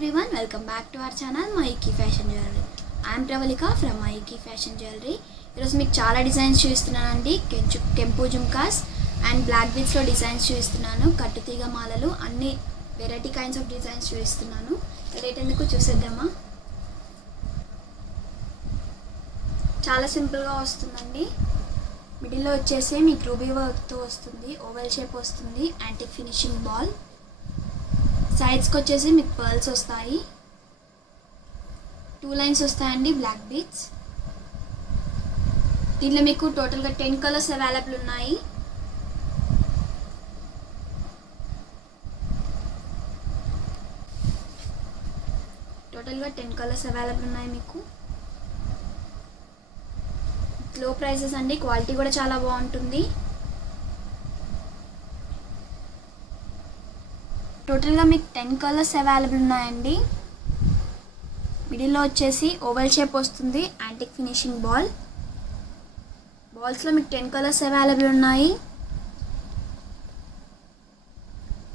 everyone, welcome back to our channel Mayuki Fashion Jewelry. I am Pravalika from Mayuki Fashion Jewelry. ఈరోజు మీకు చాలా డిజైన్స్ చూపిస్తున్నానండి. కెంపు jhumkas and black బీడ్స్లో డిజైన్స్ చూపిస్తున్నాను. కట్టుతీగ మాలలు అన్ని వెరైటీ కైండ్స్ ఆఫ్ డిజైన్స్ చూపిస్తున్నాను. రేట్ ఎందుకు చూసేద్దామా. చాలా సింపుల్గా వస్తుందండి. మిడిల్లో వచ్చేసి మీకు రూబీ వర్క్తో వస్తుంది, ఓవెల్ షేప్ వస్తుంది, యాంటిక్ ఫినిషింగ్ బాల్. సైడ్స్కి వచ్చేసి మీకు పర్ల్స్ వస్తాయి, 2 లైన్స్ వస్తాయండి బ్లాక్ బీడ్స్. దీంట్లో మీకు టోటల్గా 10 కలర్స్ అవైలబుల్ ఉన్నాయి. మీకు లో ప్రైసెస్ అండి, క్వాలిటీ కూడా చాలా బాగుంటుంది. టోటల్గా మీకు 10 కలర్స్ అవైలబుల్ ఉన్నాయండి. మిడిల్లో వచ్చేసి ఓవెల్ షేప్ వస్తుంది, యాంటిక్ ఫినిషింగ్ బాల్స్లో మీకు 10 కలర్స్ అవైలబుల్ ఉన్నాయి.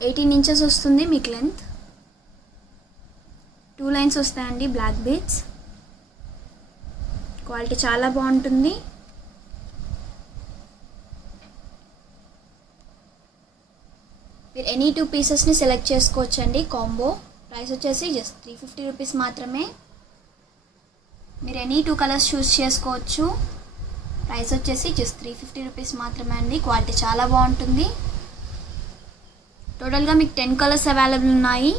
18 ఇంచెస్ వస్తుంది మీకు లెంత్. 2 లైన్స్ వస్తాయండి బ్లాక్ బీడ్స్. క్వాలిటీ చాలా బాగుంటుంది. మీరు ఎనీ 2 పీసెస్ని సెలెక్ట్ చేసుకోవచ్చండి. కాంబో ప్రైస్ వచ్చేసి జస్ట్ 350 రూపీస్ మాత్రమే. మీరు ఎనీ 2 కలర్స్ చూస్ చేసుకోవచ్చు. ప్రైస్ వచ్చేసి జస్ట్ 350 రూపీస్ మాత్రమే అండి. క్వాలిటీ చాలా బాగుంటుంది. టోటల్గా మీకు 10 కలర్స్ అవైలబుల్ ఉన్నాయి.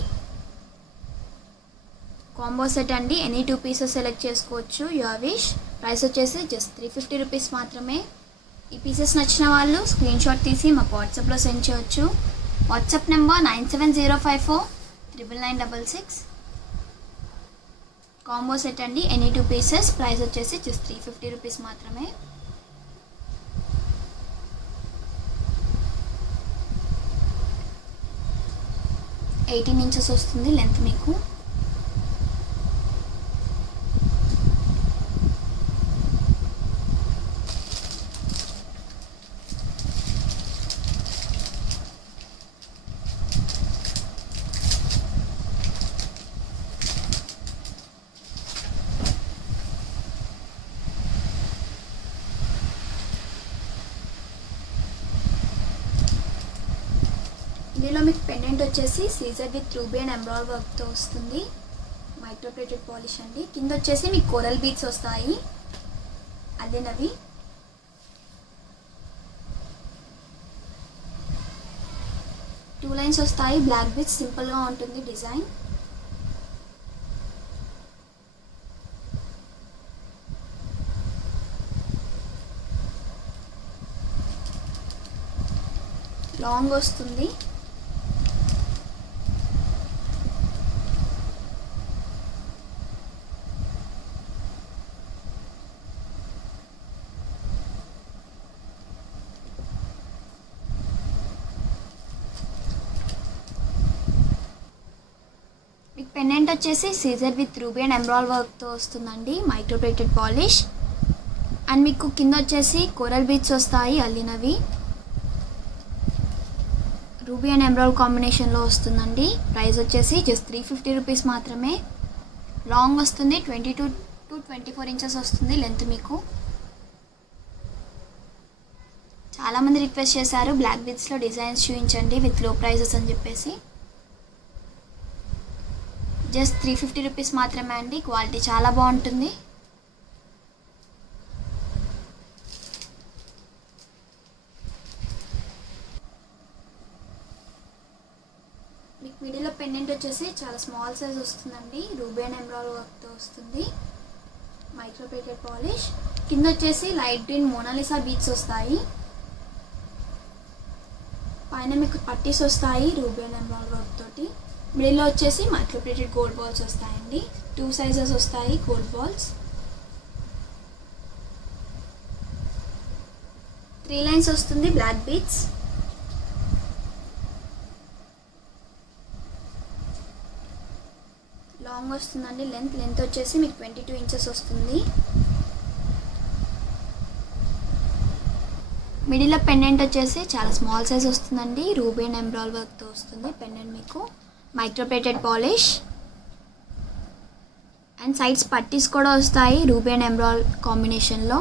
కాంబో సెట్ అండి, ఎనీ 2 పీసెస్ సెలెక్ట్ చేసుకోవచ్చు. Your wish. ప్రైస్ వచ్చేసి జస్ట్ 350 రూపీస్ మాత్రమే. ఈ పీసెస్ నచ్చిన వాళ్ళు స్క్రీన్ షాట్ తీసి మాకు వాట్సాప్లో సెండ్ చేయవచ్చు. WhatsApp number 9705499966. కాంబో సెట్ అండి, ఎనీ 2 పీసెస్. ప్రైస్ వచ్చేసి జస్ట్ 350 రూపీస్ మాత్రమే. ఎయిటీన్ ఇంచెస్ వస్తుంది లెంత్ మీకు. ఇందులో మీకు పెండెంట్ వచ్చేసి Caesar with ruby and embroidery వర్క్తో వస్తుంది. మైక్రోప్లేటెడ్ పాలిష్ అండి. కింద వచ్చేసి మీకు కోరల్ బీడ్స్ వస్తాయి, అదేనవి. టూ లైన్స్ వస్తాయి బ్లాక్ బీడ్స్. సింపుల్గా ఉంటుంది డిజైన్. లాంగ్ వస్తుంది. మీకు పెండెంట్ వచ్చేసి Caesar with ruby and embroidery వర్క్తో వస్తుందండి, మైక్రోప్లేటెడ్ పాలిష్. అండ్ మీకు కింద వచ్చేసి కోరల్ బీడ్స్ వస్తాయి అల్లినవి. రూబీ అండ్ ఎంబ్రాయిడరీ కాంబినేషన్లో వస్తుందండి. ప్రైస్ వచ్చేసి జస్ట్ 350 రూపీస్ మాత్రమే. లాంగ్ వస్తుంది, 22 to 24 ఇంచెస్ వస్తుంది లెంత్ మీకు. చాలామంది రిక్వెస్ట్ చేశారు బ్లాక్ బీడ్స్లో డిజైన్స్ చూపించండి విత్ లో ప్రైజెస్ అని చెప్పేసి. జస్ట్ 350 రూపీస్ మాత్రమే అండి. క్వాలిటీ చాలా బాగుంటుంది. మీకు మిడిల్లో పెండెంట్ వచ్చేసి చాలా స్మాల్ సైజ్ వస్తుందండి. రూబీ అండ్ ఎంబ్రాయిడరీ వర్క్తో వస్తుంది, మైక్రోప్లేటెడ్ పాలిష్. కింద వచ్చేసి లైట్ గ్రీన్ మోనాలిసా బీడ్స్ వస్తాయి. పైన మీకు పట్టీస్ వస్తాయి రూబీ అండ్ ఎంబ్రాయిడరీ వర్క్ తోటి. మిడిల్లో వచ్చేసి మైక్రోప్లేటెడ్ గోల్డ్ బాల్స్ వస్తాయండి. 2 సైజెస్ వస్తాయి గోల్డ్ బాల్స్. 3 లైన్స్ వస్తుంది బ్లాక్ బీడ్స్. లాంగ్ వస్తుందండి లెంత్ వచ్చేసి మీకు 22 ఇంచెస్ వస్తుంది. మిడిల్లో పెండెంట్ వచ్చేసి చాలా స్మాల్ సైజ్ వస్తుందండి. రూబీ అండ్ ఎంబ్రాయిడరీ వర్క్తో వస్తుంది పెండెంట్ మీకు. Microplated polish. అండ్ సైడ్స్ పట్టీస్ కూడా వస్తాయి రూబీ అండ్ ఎమరాల్డ్ కాంబినేషన్లో.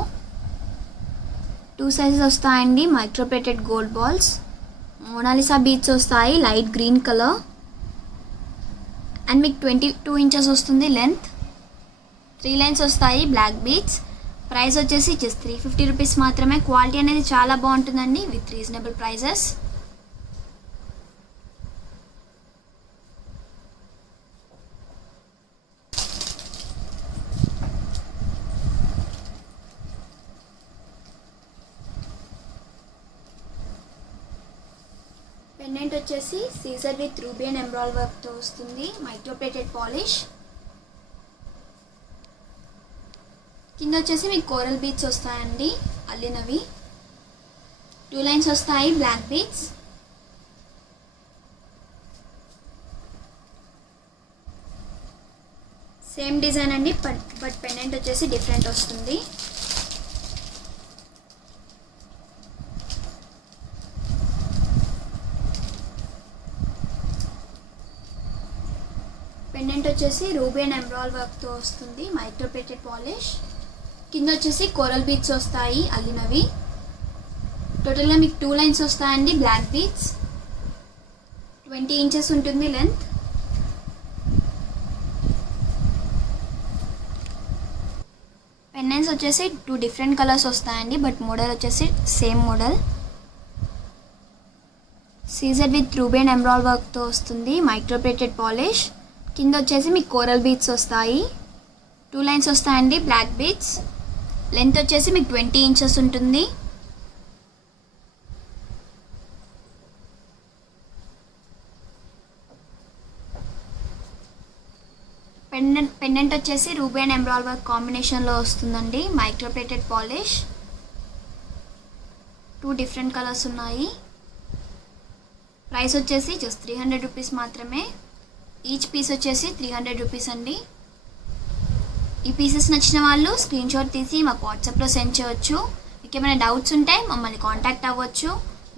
2 సైజెస్ వస్తాయండి. Microplated gold balls, Mona Lisa beads వస్తాయి లైట్ గ్రీన్ కలర్. అండ్ మీకు 22 ఇంచెస్ వస్తుంది లెంత్. 3 లైన్స్ వస్తాయి బ్లాక్ బీడ్స్. ప్రైస్ వచ్చేసి జస్ట్ 350 రూపీస్ మాత్రమే. క్వాలిటీ అనేది చాలా బాగుంటుందండి విత్ రీజనబుల్ ప్రైజెస్. పెండెంట్ వచ్చేసి Caesar with ruby and emerald వర్క్తో వస్తుంది. Microplated polish. కింద వచ్చేసి మీకు కోరల్ బీడ్స్ వస్తాయండి అల్లినవి. 2 లైన్స్ వస్తాయి బ్లాక్ బీడ్స్. సేమ్ డిజైన్ అండి, బట్ పెండెంట్ వచ్చేసి డిఫరెంట్ వస్తుంది. పెండెంట్ వచ్చేసి రూబీ అండ్ ఎమరాల్డ్ వర్క్తో వస్తుంది. Microplated polish. కింద వచ్చేసి కోరల్ బీడ్స్ వస్తాయి అల్లినవి. టోటల్గా మీకు 2 లైన్స్ వస్తాయండి బ్లాక్ బీడ్స్. 20 ఇంచెస్ ఉంటుంది లెంత్. పెండెంట్స్ వచ్చేసి 2 డిఫరెంట్ కలర్స్ వస్తాయండి, బట్ మోడల్ వచ్చేసి same model. CZ with ruby and emerald వర్క్తో వస్తుంది. Microplated polish. కింద వచ్చేసి మీకు కోరల్ బీడ్స్ వస్తాయి. 2 లైన్స్ వస్తాయండి బ్లాక్ బీడ్స్. లెంత్ వచ్చేసి మీకు 20 ఇంచెస్ ఉంటుంది. పెండెంట్ వచ్చేసి రూబీ అండ్ ఎమరాల్డ్ వర్క్ కాంబినేషన్లో వస్తుందండి. Micro plated polish. 2 డిఫరెంట్ కలర్స్ ఉన్నాయి. ప్రైస్ వచ్చేసి జస్ట్ 300 రూపీస్ మాత్రమే. ఈచ్ పీస్ వచ్చేసి 300 రూపీస్ అండి. ఈ పీసెస్ నచ్చిన వాళ్ళు స్క్రీన్ షాట్ తీసి మాకు వాట్సాప్లో సెండ్ చేయవచ్చు. మీకు ఏమైనా డౌట్స్ ఉంటే మమ్మల్ని కాంటాక్ట్ అవ్వచ్చు.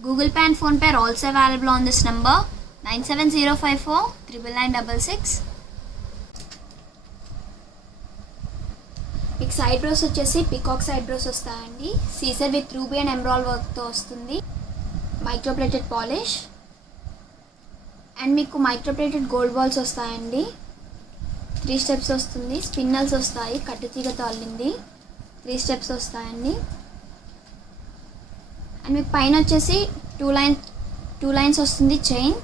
Google Pay and PhonePe are also available on this number 9705499966. మీకు సైడ్ బ్రోస్ వచ్చేసి పికాక్ సైడ్ బ్రోస్ వస్తాయండి. CZ with ruby and emerald వర్క్తో వస్తుంది. Microplated polish. అండ్ మీకు మైక్రోప్లేటెడ్ గోల్డ్ బాల్స్ వస్తాయండి. 3 స్టెప్స్ వస్తుంది. స్పిన్నల్స్ వస్తాయి కట్టుతీగతో అల్లింది. 3 స్టెప్స్ వస్తాయండి. అండ్ మీకు పైన వచ్చేసి 2 లైన్స్ వస్తుంది చైన్.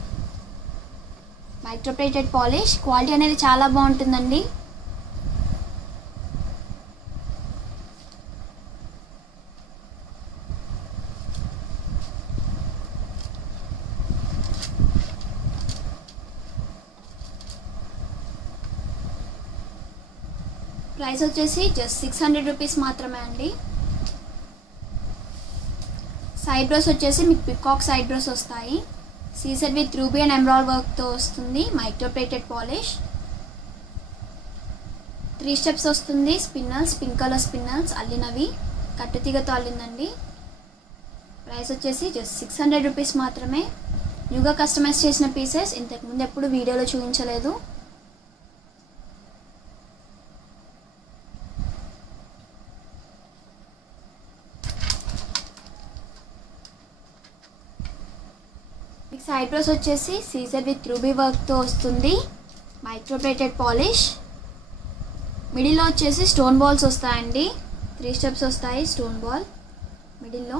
Microplated polish. క్వాలిటీ అనేది చాలా బాగుంటుందండి. ప్రైస్ వచ్చేసి జస్ట్ 600 రూపీస్ మాత్రమే అండి. సైడ్ బ్రోస్ వచ్చేసి మీకు పికాక్ సైడ్ బ్రోస్ వస్తాయి. సీజర్ విత్ రూబీ అండ్ ఎమరాల్డ్ వర్క్తో వస్తుంది. Microplated polish. 3 స్టెప్స్ వస్తుంది. స్పిన్నల్స్, పింక్ కలర్ స్పిన్నల్స్ అల్లినవి, కట్టుతీగతో అల్లిందండి. ప్రైస్ వచ్చేసి జస్ట్ 600 రూపీస్ మాత్రమే. న్యూగా కస్టమైజ్ చేసిన పీసెస్ ఇంతకుముందు ఎప్పుడు వీడియోలో చూపించలేదు. మీకు సైడ్ బ్రోస్ వచ్చేసి సీజర్ విత్ రూబీ వర్క్తో వస్తుంది. Microplated polish. మిడిల్లో వచ్చేసి స్టోన్ బాల్స్ వస్తాయండి. 3 స్టెప్స్ వస్తాయి. స్టోన్ బాల్ మిడిల్లో,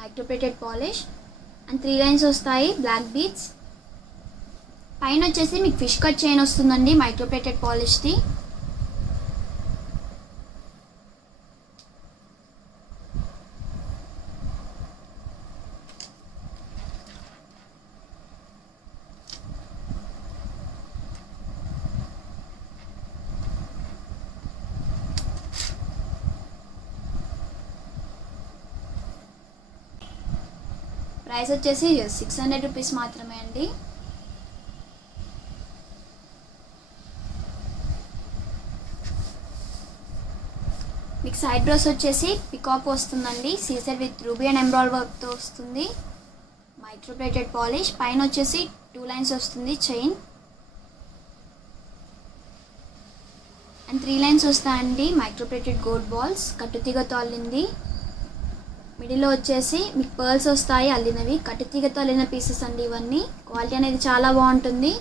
మైక్రోప్లేటెడ్ పాలిష్. అండ్ 3 లైన్స్ వస్తాయి బ్లాక్ బీడ్స్. పైన వచ్చేసి మీకు ఫిష్ కట్ చైన్ వస్తుందండి మైక్రోప్లేటెడ్ పాలిష్ది. ప్రైస్ వచ్చేసి 600 రూపీస్ మాత్రమే అండి. మీకు సైడ్ బ్రోస్ వచ్చేసి పికాక్ వస్తుందండి. CZ with ruby and emerald వర్క్తో వస్తుంది. Microplated polish. పైన వచ్చేసి 2 లైన్స్ వస్తుంది చైన్. అండ్ 3 లైన్స్ వస్తాయండి. మైక్రోప్లేటెడ్ గోల్డ్ బాల్స్, కట్టుతీగతో అల్లింది. మిడిల్లో వచ్చేసి మీకు పర్ల్స్ వస్తాయి అల్లినవి. కట్టుతీగతో అల్లిన పీసెస్ అండి ఇవన్నీ. క్వాలిటీ అనేది చాలా బాగుంటుంది.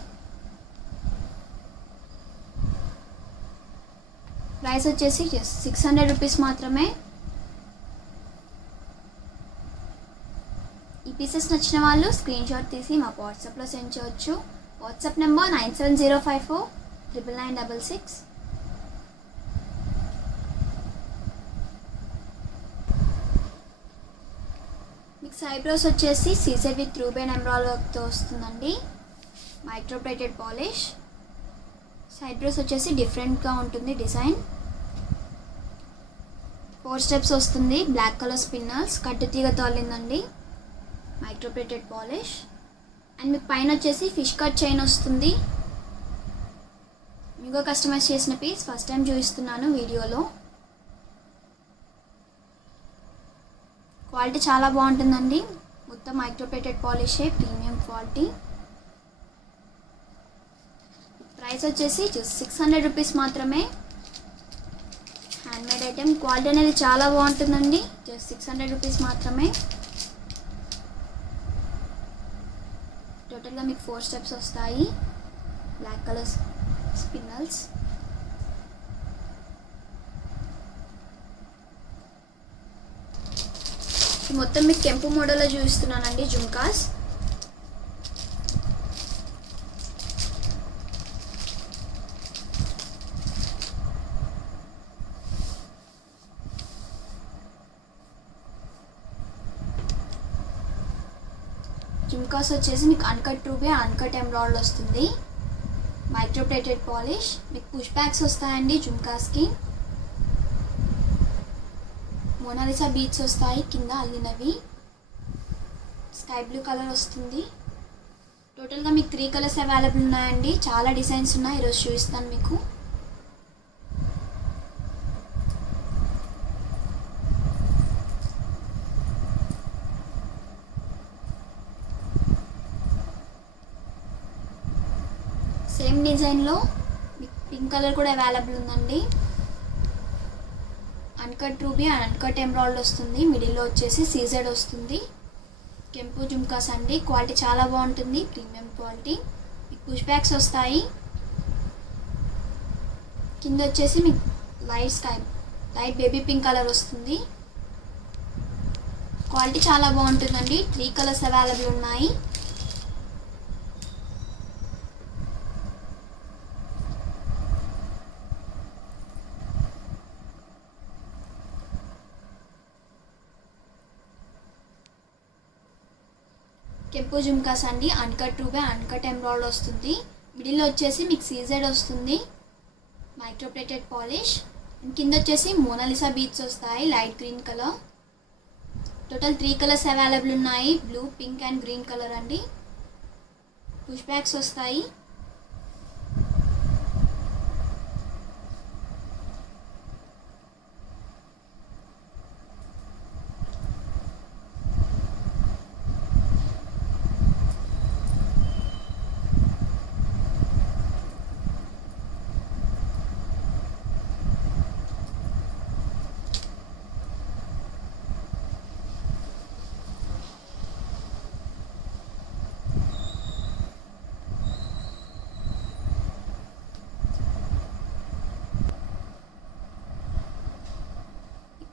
ప్రైస్ వచ్చేసి 600 రూపీస్ మాత్రమే. ఈ పీసెస్ నచ్చిన వాళ్ళు స్క్రీన్ షాట్ తీసి మాకు వాట్సాప్లో సెండ్ చేయవచ్చు. WhatsApp number 9705499966. మీకు ఐబ్రోస్ వచ్చేసి సీజెడ్ విత్ రూబెన్ ఎమరాల్డ్ వర్క్తో వస్తుందండి. Micro plated polish. ఐబ్రోస్ వచ్చేసి డిఫరెంట్గా ఉంటుంది డిజైన్. 4 స్టెప్స్ వస్తుంది. బ్లాక్ కలర్ స్పిన్నర్స్, కట్టుతీగతో అల్లిందండి. Micro plated polish. అండ్ మీకు పైన వచ్చేసి ఫిష్ కట్ చైన్ వస్తుంది. మీకు కస్టమైజ్ చేసిన పీస్ ఫస్ట్ టైం చూపిస్తున్నాను వీడియోలో. క్వాలిటీ చాలా బాగుంటుందండి. మొత్తం మైక్రోప్లేటెడ్ పాలిషే, ప్రీమియం క్వాలిటీ. ప్రైస్ వచ్చేసి 600 రూపీస్ మాత్రమే. హ్యాండ్మేడ్ ఐటెం, క్వాలిటీ అనేది చాలా బాగుంటుందండి. 600 రూపీస్ మాత్రమే. టోటల్గా మీకు 4 స్టెప్స్ వస్తాయి. Black colour spinels. మొత్తం మీకు కెంపు మోడల్లో చూపిస్తున్నానండి జుమ్కాస్. జుమ్కాస్ వచ్చేసి మీకు అన్కట్ రూబీ, అన్కట్ ఎమరాల్డ్ వస్తుంది. Microplated polish. మీకు పుష్ బ్యాక్స్ వస్తాయండి జుమ్కాస్కి. మోనాలిసా బీడ్స్ వస్తాయి కింద అల్లినవి. స్కై బ్లూ కలర్ వస్తుంది. టోటల్గా మీకు 3 కలర్స్ అవైలబుల్ ఉన్నాయండి. చాలా డిజైన్స్ ఉన్నాయి, ఈరోజు చూపిస్తాను మీకు. సేమ్ డిజైన్లో మీకు పింక్ కలర్ కూడా అవైలబుల్ ఉందండి. Uncut ruby and uncut emerald వస్తుంది. మిడిల్లో వచ్చేసి సీజెడ్ వస్తుంది. కెంపు జుమ్కాస్ అండి. క్వాలిటీ చాలా బాగుంటుంది, ప్రీమియం క్వాలిటీ. మీకు పుష్ బ్యాక్స్ వస్తాయి. కింద వచ్చేసి మీకు లైట్ బేబీ పింక్ కలర్ వస్తుంది. క్వాలిటీ చాలా బాగుంటుందండి. 3 కలర్స్ అవైలబుల్ ఉన్నాయి. కెంపు జుమ్కాస్ అండి. అన్కట్ రూబీ, అన్కట్ ఎమరాల్డ్ వస్తుంది. మిడిల్లో వచ్చేసి మీకు సీజెడ్ వస్తుంది. Microplated polish. కింద వచ్చేసి మోనాలిసా బీడ్స్ వస్తాయి light green colour. Total 3 colours available ఉన్నాయి. Blue, pink and green colour అండి. పుష్ బ్యాక్స్ వస్తాయి.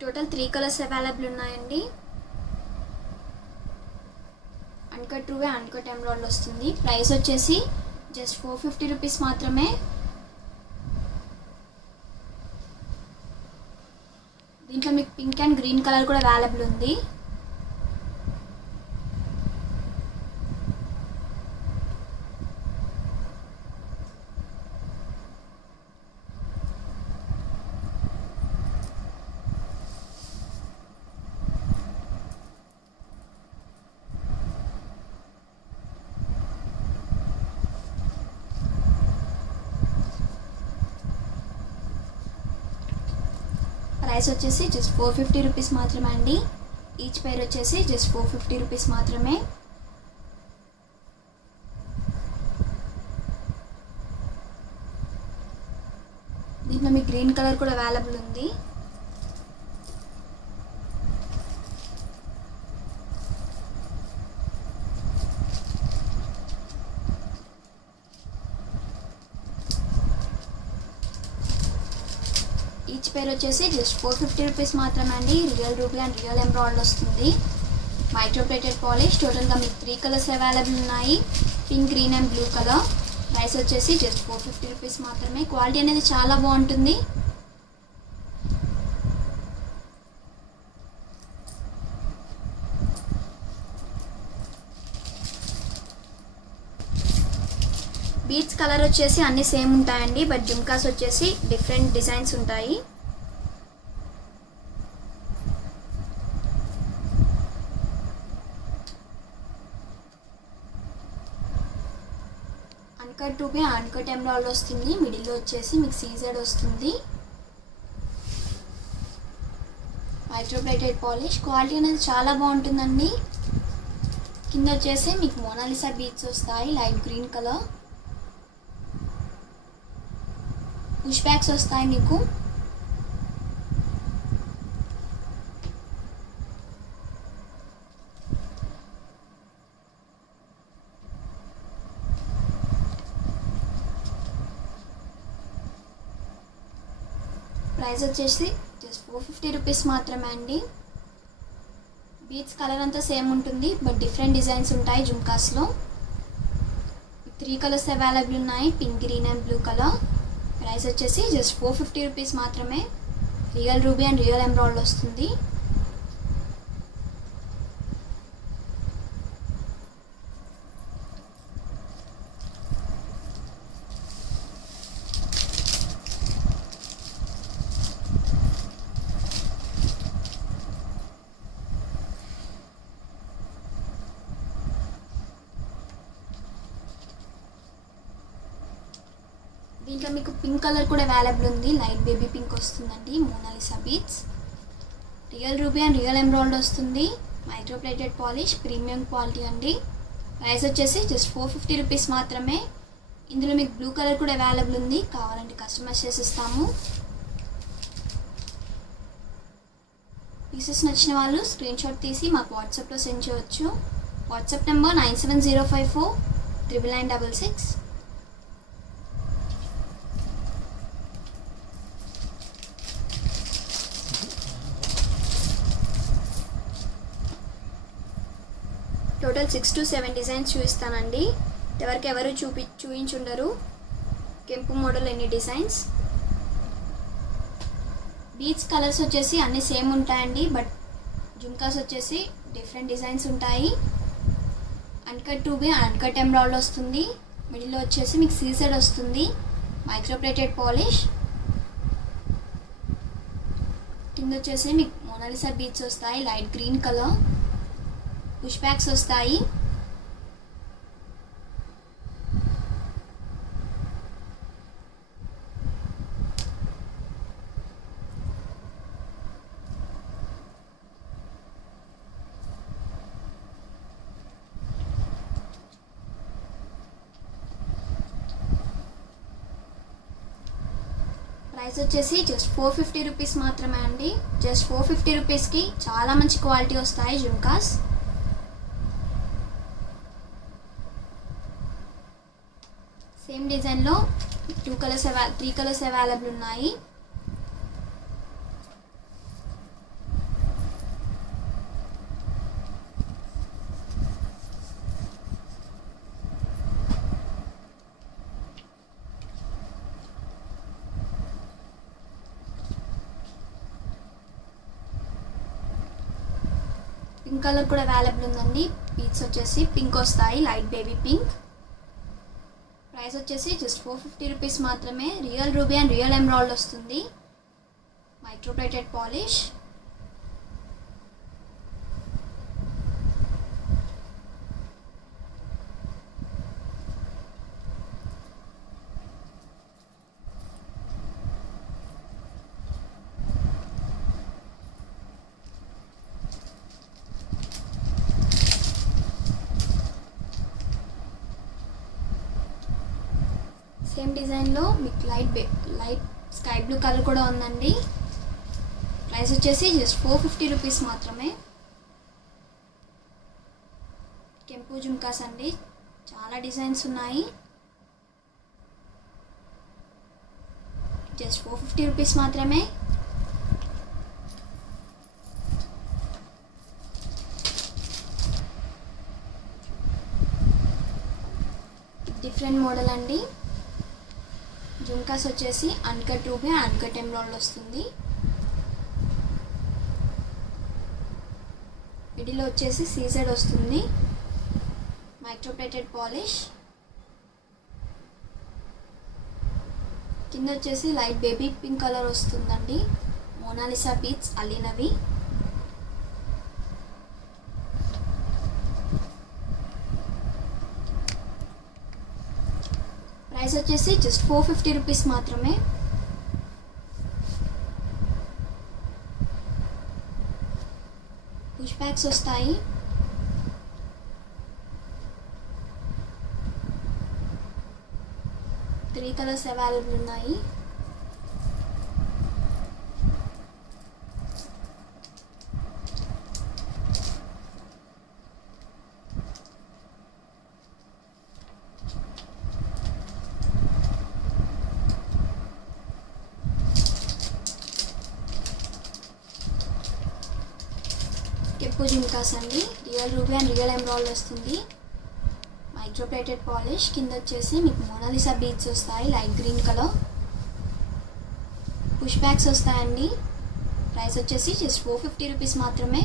టోటల్ 3 కలర్స్ అవైలబుల్ ఉన్నాయండి. అన్కట్ రూబీ, అన్కట్ ఎమరాల్డ్ వస్తుంది. ప్రైస్ వచ్చేసి జస్ట్ 450 రూపీస్ మాత్రమే. దీంట్లో మీకు పింక్ అండ్ గ్రీన్ కలర్ కూడా అవైలబుల్ ఉంది. ప్రైస్ వచ్చేసి జస్ట్ 450 రూపీస్ మాత్రమే అండి. ఈచ్ పేర్ వచ్చేసి జస్ట్ 450 రూపీస్ మాత్రమే. దీంట్లో మీకు గ్రీన్ కలర్ కూడా అవైలబుల్ ఉంది. ఈచ్ పేర్ వచ్చేసి జస్ట్ 450 రూపీస్ మాత్రమే అండి. Real ruby and real embroidery వస్తుంది. Microplated polish. టోటల్గా మీకు 3 కలర్స్ అవైలబుల్ ఉన్నాయి, pink, green and blue colour. Price వచ్చేసి జస్ట్ 450 రూపీస్ మాత్రమే. క్వాలిటీ అనేది చాలా బాగుంటుంది. బీడ్స్ కలర్ వచ్చేసి అన్నీ సేమ్ ఉంటాయండి, బట్ జుమ్కాస్ వచ్చేసి డిఫరెంట్ డిజైన్స్ ఉంటాయి. అన్కట్ రూబీ, అన్కట్ ఎంబ్రాయిడరీ వస్తుంది. మిడిల్లో వచ్చేసి మీకు సీజెడ్ వస్తుంది. Microplated polish. క్వాలిటీ అనేది చాలా బాగుంటుందండి. కింద వచ్చేసి మీకు మోనాలిసా బీడ్స్ వస్తాయి, light green colour. Push backs వస్తాయి మీకు. ప్రైస్ వచ్చేసి జస్ట్ 450 రూపీస్ మాత్రమే అండి. బీడ్స్ కలర్ అంతా సేమ్ ఉంటుంది, బట్ డిఫరెంట్ డిజైన్స్ ఉంటాయి జుమ్కాస్లో. 3 కలర్స్ అవైలబుల్ ఉన్నాయి, pink, green and blue colour. Price వచ్చేసి జస్ట్ 450 రూపీస్ మాత్రమే. Real ruby and real embroidery వస్తుంది. దీంట్లో మీకు పింక్ కలర్ కూడా అవైలబుల్ ఉంది, లైట్ బేబీ పింక్ వస్తుందండి. Mona Lisa beads. Real ruby and real embroidery వస్తుంది. మైక్రోప్లేటెడ్ పాలిష్, ప్రీమియం క్వాలిటీ అండి. ప్రైస్ వచ్చేసి జస్ట్ 450 రూపీస్ మాత్రమే. ఇందులో మీకు బ్లూ కలర్ కూడా అవైలబుల్ ఉంది, కావాలంటే కస్టమైజ్ చేసిస్తాము. పీసెస్ నచ్చిన వాళ్ళు స్క్రీన్ షాట్ తీసి మాకు వాట్సాప్లో సెండ్ చేయవచ్చు. WhatsApp number 9705499966. టోటల్ 6 to 7 డిజైన్స్ చూపిస్తానండి. ఇంతవరకు ఎవరు చూపించుండరు కెంపు మోడల్ ఎన్ని డిజైన్స్. బీడ్స్ కలర్స్ వచ్చేసి అన్నీ సేమ్ ఉంటాయండి, బట్ జుమ్కాస్ వచ్చేసి డిఫరెంట్ డిజైన్స్ ఉంటాయి. అన్కట్ రూబీ, అన్కట్ ఎంబ్రాయిడరీ వస్తుంది. మిడిల్లో వచ్చేసి మీకు సీజెడ్ వస్తుంది. Microplated polish. కింద వచ్చేసి మీకు మోనాలిసా బీడ్స్ వస్తాయి, light green colour. Push backs వస్తాయి. ప్రైస్ వచ్చేసి జస్ట్ 450 రూపీస్ మాత్రమే అండి. జస్ట్ 450 రూపీస్కి చాలా మంచి క్వాలిటీ వస్తాయి జుమ్కాస్. సేమ్ డిజైన్లో 3 కలర్స్ అవైలబుల్ ఉన్నాయి. పింక్ కలర్ కూడా అవైలబుల్ ఉందండి. బీడ్స్ వచ్చేసి పింక్ వస్తాయి, లైట్ బేబీ పింక్. ప్రైస్ వచ్చేసి జస్ట్ 450 రూపీస్ మాత్రమే. Real ruby and real embroidery వస్తుంది. Microplated polish. సేమ్ డిజైన్లో మీకు లైట్ స్కై బ్లూ కలర్ కూడా ఉందండి. ప్రైస్ వచ్చేసి జస్ట్ 450 రూపీస్ మాత్రమే. కెంపు జుమ్కాస్ అండి, చాలా డిజైన్స్ ఉన్నాయి. జస్ట్ 450 రూపీస్ మాత్రమే. డిఫరెంట్ మోడల్ అండి. జుమ్కాస్ వచ్చేసి uncut ruby and uncut emerald వస్తుంది. మిడిల్లో వచ్చేసి సీజెడ్ వస్తుంది. Microplated polish. కింద వచ్చేసి లైట్ బేబీ పింక్ కలర్ వస్తుందండి. మోనాలిసా బీడ్స్ అల్లినవి. ప్రైస్ వచ్చేసి జస్ట్ 450 రూపీస్ మాత్రమే. పుష్ బ్యాగ్స్ వస్తాయి. త్రీ కలర్స్ అవైలబుల్ ఉన్నాయి. కెంపు జుమ్కాస్ అండి, real ruby and real emerald వస్తుంది. Microplated polish. కింద వచ్చేసి మీకు మోనాలిసా బీడ్స్ వస్తాయి light green colour. Push bags వస్తాయండి. ప్రైస్ వచ్చేసి జస్ట్ 450 రూపీస్ మాత్రమే.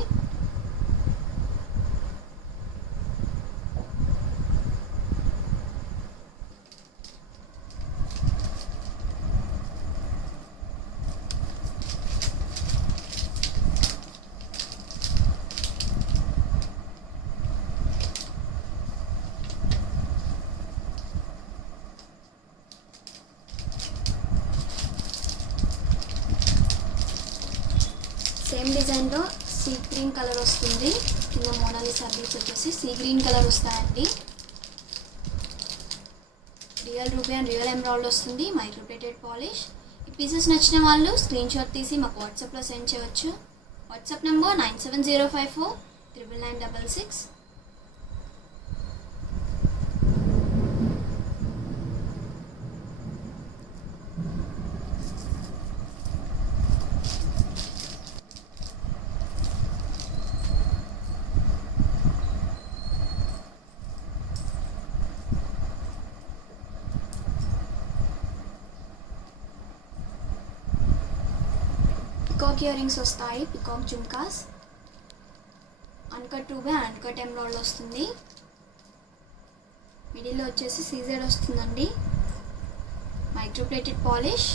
సేమ్ డిజైన్లో సీ గ్రీన్ కలర్ వస్తుంది. కింద మోనాలిసా బీడ్స్ వచ్చేసి సీ గ్రీన్ కలర్ వస్తాయండి. Real ruby and real emerald వస్తుంది. Microplated polish. ఈ పీసెస్ నచ్చిన వాళ్ళు స్క్రీన్ షాట్ తీసి మాకు వాట్సాప్లో సెండ్ చేయవచ్చు. WhatsApp number 9705499966. Peacock earrings వస్తాయి. Peacock jhumkas. Uncut ruby and uncut emerald వస్తుంది. మిడిల్లో వచ్చేసి సీజెడ్ వస్తుందండి. Micro plated polish.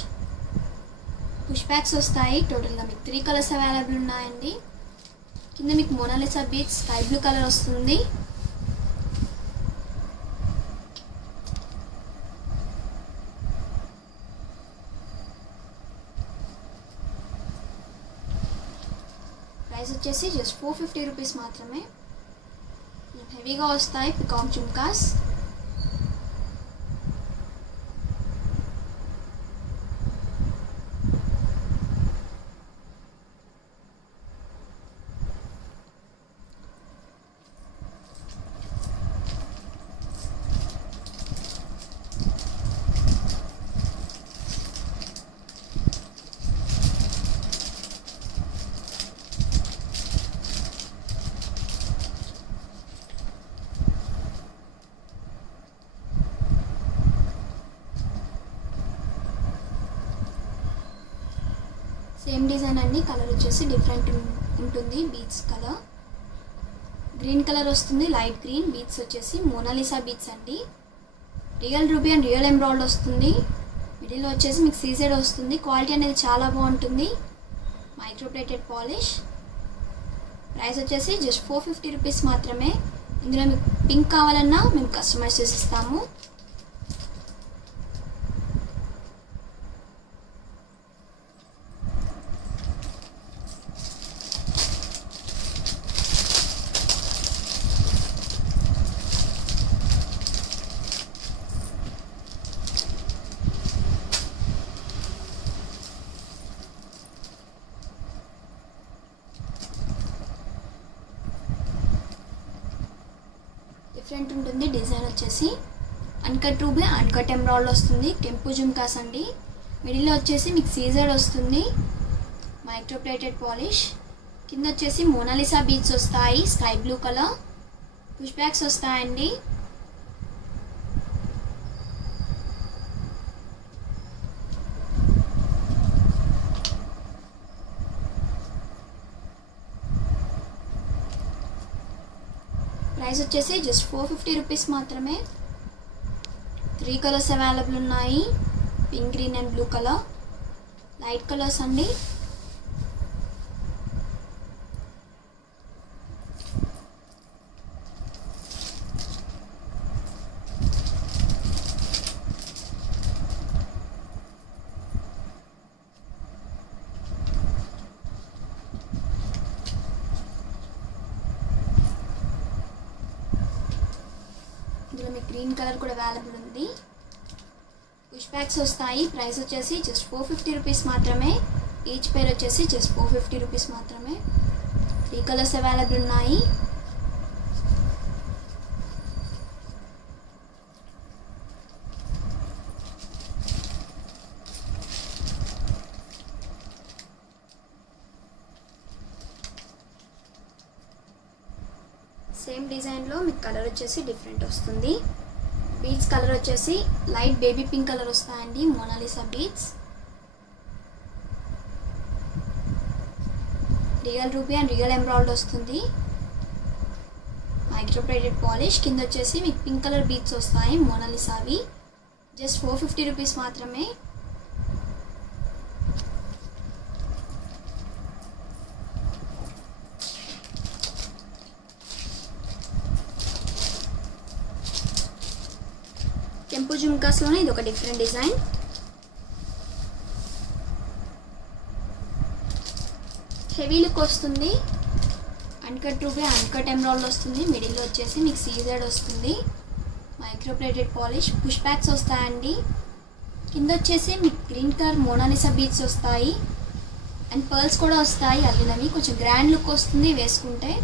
పుష్ బ్యాగ్స్ వస్తాయి. టోటల్గా మీకు 3 కలర్స్ అవైలబుల్ ఉన్నాయండి. కింద మీకు Mona Lisa beads sky blue colour వస్తుంది. ప్రైస్ వచ్చేసి జస్ట్ 450 రూపీస్ మాత్రమే. హెవీగా వస్తాయి పికాక్ జుమ్కాస్. సేమ్ డిజైన్ అండి. కలర్ వచ్చేసి డిఫరెంట్ ఉంటుంది. బీడ్స్ కలర్ గ్రీన్ కలర్ వస్తుంది. Light green. బీడ్స్ వచ్చేసి మోనాలిసా బీడ్స్ అండి. Real ruby and real emerald వస్తుంది. మిడిల్లో వచ్చేసి మీకు సీజెడ్ వస్తుంది. క్వాలిటీ అనేది చాలా బాగుంటుంది. Micro plated polish. ప్రైస్ వచ్చేసి జస్ట్ 450 రూపీస్ మాత్రమే. ఇందులో మీకు పింక్ కావాలన్నా మేము కస్టమైజ్ చేసి ఇస్తాము. డిఫరెంట్ ఉంటుంది. డిజైన్ వచ్చేసి అన్కట్ రూబీ అన్కట్ ఎమరాల్డ్ వస్తుంది. కెంపు జుమ్కాస్ అండి. మిడిల్లో వచ్చేసి మీకు సీజర్ వస్తుంది. Micro plated polish. కింద వచ్చేసి మోనాలిసా బీడ్స్ వస్తాయి sky blue colour. Push backs వస్తాయండి. ప్రైస్ వచ్చేసి జస్ట్ 450 రూపీస్ మాత్రమే. 3 కలర్స్ అవైలబుల్ ఉన్నాయి. Pink, green and blue colour. Light colours అండి. ఇందులో మీకు గ్రీన్ కలర్ కూడా అవైలబుల్ ఉంది. పుష్ బ్యాక్స్ వస్తాయి. ప్రైస్ వచ్చేసి జస్ట్ 450 రూపీస్ మాత్రమే. ఈచ్ పేర్ వచ్చేసి జస్ట్ 450 రూపీస్ మాత్రమే. 3 కలర్స్ అవైలబుల్ ఉన్నాయి. సేమ్ డిజైన్లో మీకు కలర్ వచ్చేసి డిఫరెంట్ వస్తుంది. బీడ్స్ కలర్ వచ్చేసి లైట్ బేబీ పింక్ కలర్ వస్తాయండి. Mona Lisa beads. Real ruby and real emerald వస్తుంది. Micro plated polish. కింద వచ్చేసి మీకు పింక్ కలర్ బీడ్స్ వస్తాయి మోనాలిసావి. జస్ట్ 450 రూపీస్ మాత్రమే. కెంపు జుమ్కాస్లోనే ఇది ఒక డిఫరెంట్ డిజైన్. హెవీ లుక్ వస్తుంది. అన్కట్ రూబీ అన్కట్ ఎమరాల్డ్ వస్తుంది. మిడిల్లో వచ్చేసి మీకు సీజర్డ్ వస్తుంది. Micro plated polish. Push backs వస్తాయండి. కింద వచ్చేసి మీకు గ్రీన్ కలర్ మోనాలిసా బీడ్స్ వస్తాయి అండ్ పర్ల్స్ కూడా వస్తాయి అల్లినవి. కొంచెం గ్రాండ్ లుక్ వస్తుంది వేసుకుంటే.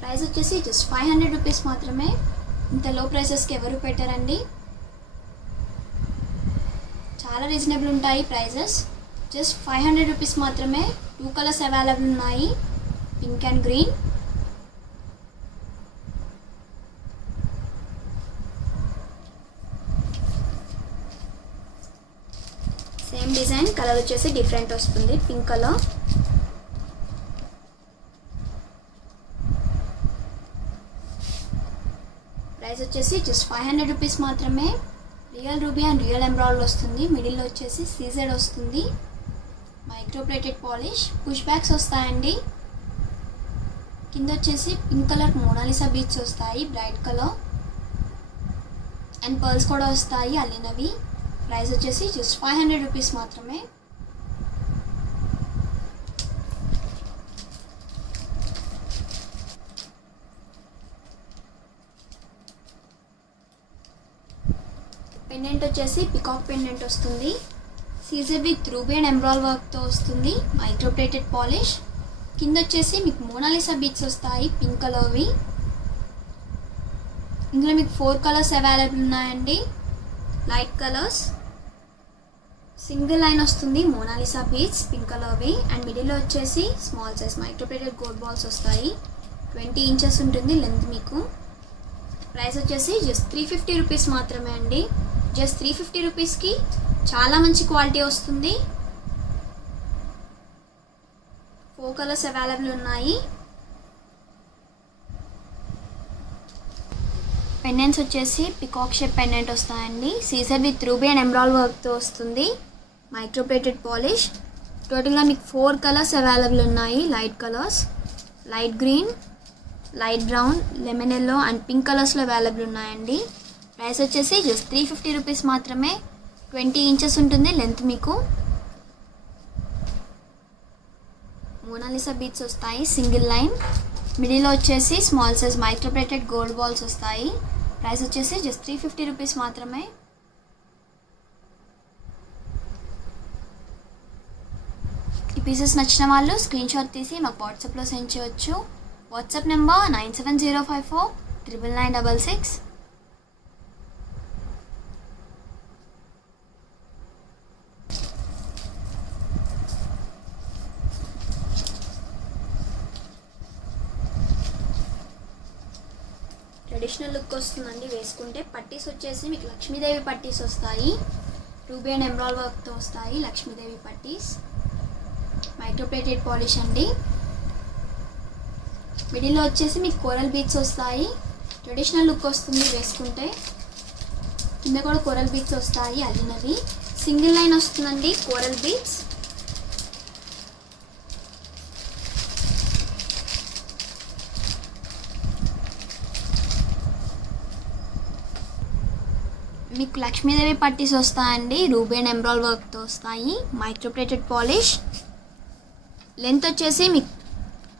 ప్రైస్ వచ్చేసి జస్ట్ 500 రూపీస్ మాత్రమే. ఇంత లో ప్రైసెస్కి ఎవరు పెట్టారండి. చాలా రీజనబుల్ ఉంటాయి ప్రైజెస్. జస్ట్ 500 రూపీస్ మాత్రమే. 2 కలర్స్ అవైలబుల్ ఉన్నాయి. Pink and green. Same design. Colour వచ్చేసి డిఫరెంట్ వస్తుంది. Pink colour. ప్రైస్ వచ్చేసి జస్ట్ 500 రూపీస్ మాత్రమే. Real ruby and real emerald వస్తుంది. మిడిల్లో వచ్చేసి సీజెడ్ వస్తుంది. Micro plated polish. Push backs వస్తాయండి. కింద వచ్చేసి పింక్ కలర్ మోనాలిసా బీడ్స్ వస్తాయి బ్రైట్ కలర్ అండ్ పర్ల్స్ కూడా వస్తాయి అల్లినవి. ప్రైస్ వచ్చేసి జస్ట్ 500 రూపీస్ మాత్రమే. పెండెంట్ వచ్చేసి పికాక్ పెండెంట్ వస్తుంది. CZ with ruby and emerald వర్క్తో వస్తుంది. Micro plated polish. కింద వచ్చేసి మీకు మోనాలిసా బీడ్స్ వస్తాయి పింక్ కలర్వి. ఇందులో మీకు 4 కలర్స్ అవైలబుల్ ఉన్నాయండి. Light colours. సింగిల్ లైన్ వస్తుంది మోనాలిసా బీడ్స్ పింక్ కలర్వి అండ్ మిడిల్లో వచ్చేసి small size micro plated gold balls వస్తాయి. 20 ఇంచెస్ ఉంటుంది లెంత్ మీకు. ప్రైస్ వచ్చేసి జస్ట్ 350 రూపీస్ మాత్రమే అండి. జస్ట్ 350 రూపీస్కి చాలా మంచి క్వాలిటీ వస్తుంది. 4 కలర్స్ అవైలబుల్ ఉన్నాయి. పెండెంట్స్ వచ్చేసి పికాక్ షేప్ పెండెంట్ వస్తాయండి. CZ with ruby and emerald వర్క్తో వస్తుంది. Micro plated polish. టోటల్గా మీకు 4 కలర్స్ అవైలబుల్ ఉన్నాయి. Light colours, light green, light brown, lemon yellow and pink కలర్స్లో అవైలబుల్ ఉన్నాయండి. ప్రైస్ వచ్చేసి జస్ట్ 350 రూపీస్ మాత్రమే. 20 ఇంచెస్ ఉంటుంది లెంత్ మీకు. మోనాలిసా బీడ్స్ వస్తాయి సింగిల్ లైన్. మిడిల్లో వచ్చేసి small size micro plated gold balls వస్తాయి. ప్రైస్ వచ్చేసి జస్ట్ 350 రూపీస్ మాత్రమే. పీసెస్ నచ్చిన వాళ్ళు స్క్రీన్ షాట్ తీసి మాకు వాట్సాప్లో సెండ్ చేయవచ్చు. WhatsApp number 9705499966. ట్రెడిషనల్ లుక్ వస్తుందండి వేసుకుంటే. పట్టీస్ వచ్చేసి మీకు లక్ష్మీదేవి పట్టీస్ వస్తాయి. రూబీ అండ్ ఎమరాల్డ్ వర్క్తో వస్తాయి లక్ష్మీదేవి పట్టీస్. మైక్రోప్లేటెడ్ పాలిష్ అండి. మిడిల్లో వచ్చేసి మీకు కోరల్ బీడ్స్ వస్తాయి. ట్రెడిషనల్ లుక్ వస్తుంది వేసుకుంటే. కింద కూడా కోరల్ బీడ్స్ వస్తాయి అల్లినవి. సింగిల్ లైన్ వస్తుందండి కోరల్ బీడ్స్. మీకు లక్ష్మీదేవి పట్టీస్ వస్తాయండి. రూబీ అండ్ ఎమరాల్డ్ వర్క్తో వస్తాయి. Microplated polish. లెంత్ వచ్చేసి మీకు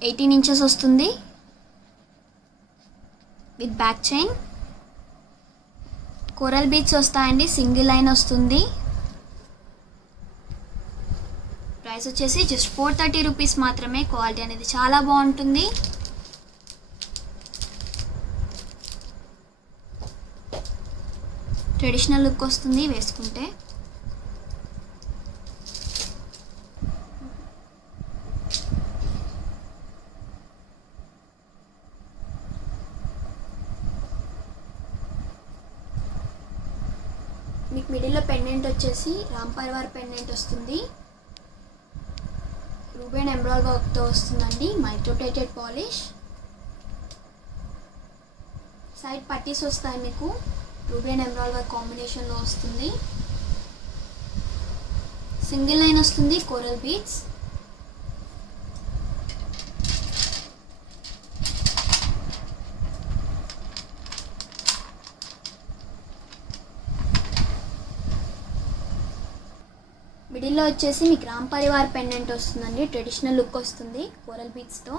18 ఇంచెస్ వస్తుంది with back chain. Coral beads వస్తాయండి. సింగిల్ లైన్ వస్తుంది. ప్రైస్ వచ్చేసి జస్ట్ 430 రూపీస్ మాత్రమే. క్వాలిటీ అనేది చాలా బాగుంటుంది. ట్రెడిషనల్ లుక్ వస్తుంది వేసుకుంటే. మీకు మిడిల్లో పెండెంట్ వచ్చేసి రామ్ పరివార్ పెండెంట్ వస్తుంది. రూబీ అండ్ ఎమరాల్డ్ వర్క్తో వస్తుందండి. Micro plated polish. సైడ్ పట్టీస్ వస్తాయి మీకు. రూబీ అండ్ ఎమరాల్డ్ వర్క్ కాంబినేషన్లో వస్తుంది. సింగిల్ లైన్ వస్తుంది కోరల్ బీడ్స్. మిడిల్లో వచ్చేసి మీకు రామ్ పరివార్ పెండెంట్ వస్తుందండి. ట్రెడిషనల్ లుక్ వస్తుంది కోరల్ బీడ్స్తో.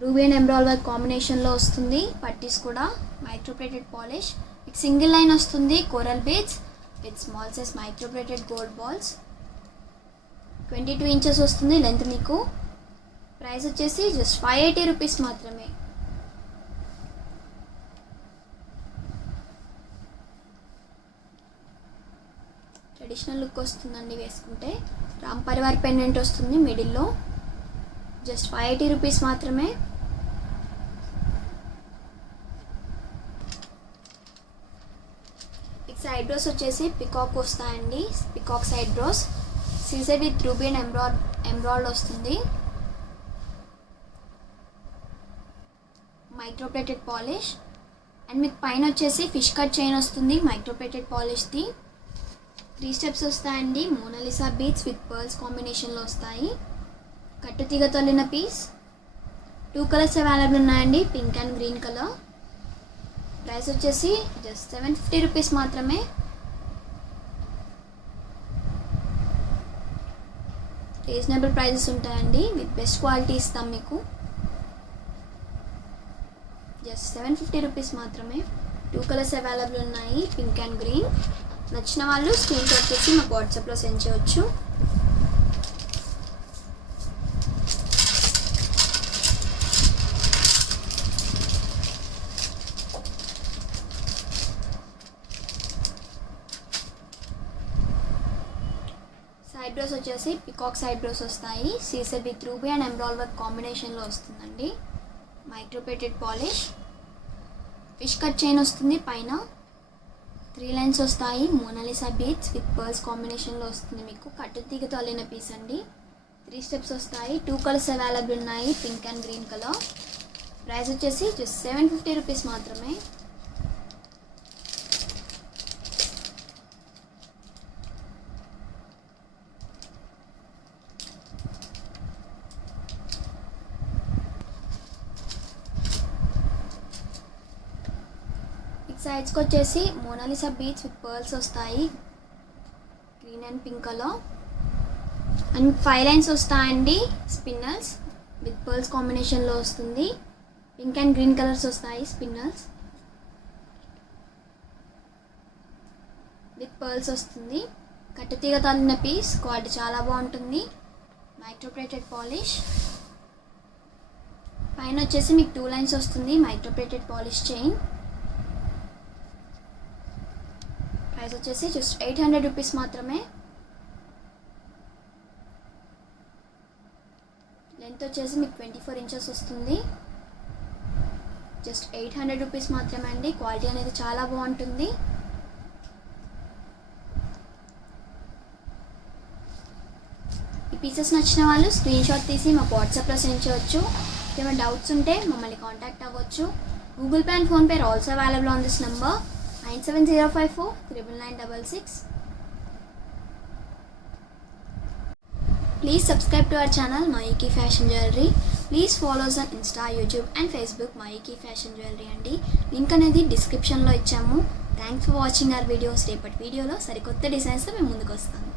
రూబీ అండ్ ఎమరాల్డ్ వర్క్ కాంబినేషన్లో వస్తుంది. పట్టీస్ కూడా మైక్రోప్లేటెడ్ పాలిష్. మీకు సింగిల్ లైన్ వస్తుంది coral beads with small size microplated gold balls. 22 inches వస్తుంది లెంత్ మీకు. ప్రైస్ వచ్చేసి జస్ట్ 580 రూపీస్ మాత్రమే. ట్రెడిషనల్ లుక్ వస్తుందండి వేసుకుంటే. రామ్ పరివార్ పెండెంట్ వస్తుంది మిడిల్లో. జస్ట్ 580 రూపీస్ మాత్రమే. సైడ్ బ్రోస్ వచ్చేసి పికాక్ వస్తాయండి. Peacock side brooches. సీజర్ విత్ రూబీ అండ్ ఎమరాల్డ్ వస్తుంది. Microplated polish. అండ్ మీకు పైన వచ్చేసి ఫిష్ కట్ చైన్ వస్తుంది మైక్రోప్లేటెడ్ పాలిష్ది. 3 స్టెప్స్ వస్తాయండి. మోనాలిసా బీడ్స్ విత్ పర్ల్స్ కాంబినేషన్లో వస్తాయి. కట్టుతీగతో అల్లిన పీస్. 2 కలర్స్ అవైలబుల్ ఉన్నాయండి, pink and green colour. Price వచ్చేసి జస్ట్ 750 రూపీస్ మాత్రమే. రీజనబుల్ ప్రైజెస్ ఉంటాయండి. విత్ బెస్ట్ క్వాలిటీ ఇస్తాం మీకు. జస్ట్ 750 రూపీస్ మాత్రమే. 2 కలర్స్ అవైలబుల్ ఉన్నాయి, పింక్ అండ్ గ్రీన్. నచ్చిన వాళ్ళు స్క్రీన్ షాట్ చేసి మాకు వాట్సాప్లో సెండ్ చేయవచ్చు. సైడ్ బ్రోస్ వచ్చేసి పికాక్ సైడ్ బ్రోస్ వస్తాయి. CZ with ruby and emerald work కాంబినేషన్లో వస్తుందండి. Micro plated polish. Fish cut chain వస్తుంది పైన. 3 లైన్స్ వస్తాయి. మోనాలిసా బీడ్స్ విత్ పర్ల్స్ కాంబినేషన్లో వస్తుంది మీకు. కట్టుతీగతో అల్లిన పీస్ అండి. 3 స్టెప్స్ వస్తాయి. 2 కలర్స్ అవైలబుల్ ఉన్నాయి, pink and green colour. Price వచ్చేసి జస్ట్ 750 రూపీస్ మాత్రమే. సైడ్స్కి వచ్చేసి మోనాలిసా బీడ్స్ విత్ పర్ల్స్ వస్తాయి, green and pink colour. And 5 lines వస్తాయండి స్పిన్నల్స్ విత్ పర్ల్స్ కాంబినేషన్లో వస్తుంది. పింక్ అండ్ గ్రీన్ కలర్స్ వస్తాయి స్పిన్నల్స్ విత్ పర్ల్స్ వస్తుంది. కట్టుతీగ తాలిన పీస్, క్వాలిటీ చాలా బాగుంటుంది. Micro plated polish. పైన వచ్చేసి మీకు 2 లైన్స్ వస్తుంది. Microplated polish chain. ప్రైస్ వచ్చేసి జస్ట్ 800 రూపీస్ మాత్రమే. లెంత్ వచ్చేసి మీకు 24 ఇంచెస్ వస్తుంది. జస్ట్ 800 రూపీస్ మాత్రమే అండి. క్వాలిటీ అనేది చాలా బాగుంటుంది. ఈ పీసెస్ నచ్చిన వాళ్ళు స్క్రీన్ షాట్ తీసి మాకు వాట్సాప్లో సెండ్ చేయవచ్చు. ఏమైనా డౌట్స్ ఉంటే మమ్మల్ని కాంటాక్ట్ అవ్వచ్చు. Google Pay and PhonePe are also available on this number 9705499966. Please subscribe to our channel Mayuki Fashion Jewelry. Please follow us on Insta, YouTube and Facebook Mayuki Fashion Jewelry అండి. లింక్ అనేది డిస్క్రిప్షన్లో ఇచ్చాము. Thanks for watching our videos. రేపటి వీడియోలో సరికొత్త డిజైన్స్తో మేము ముందుకు వస్తాము.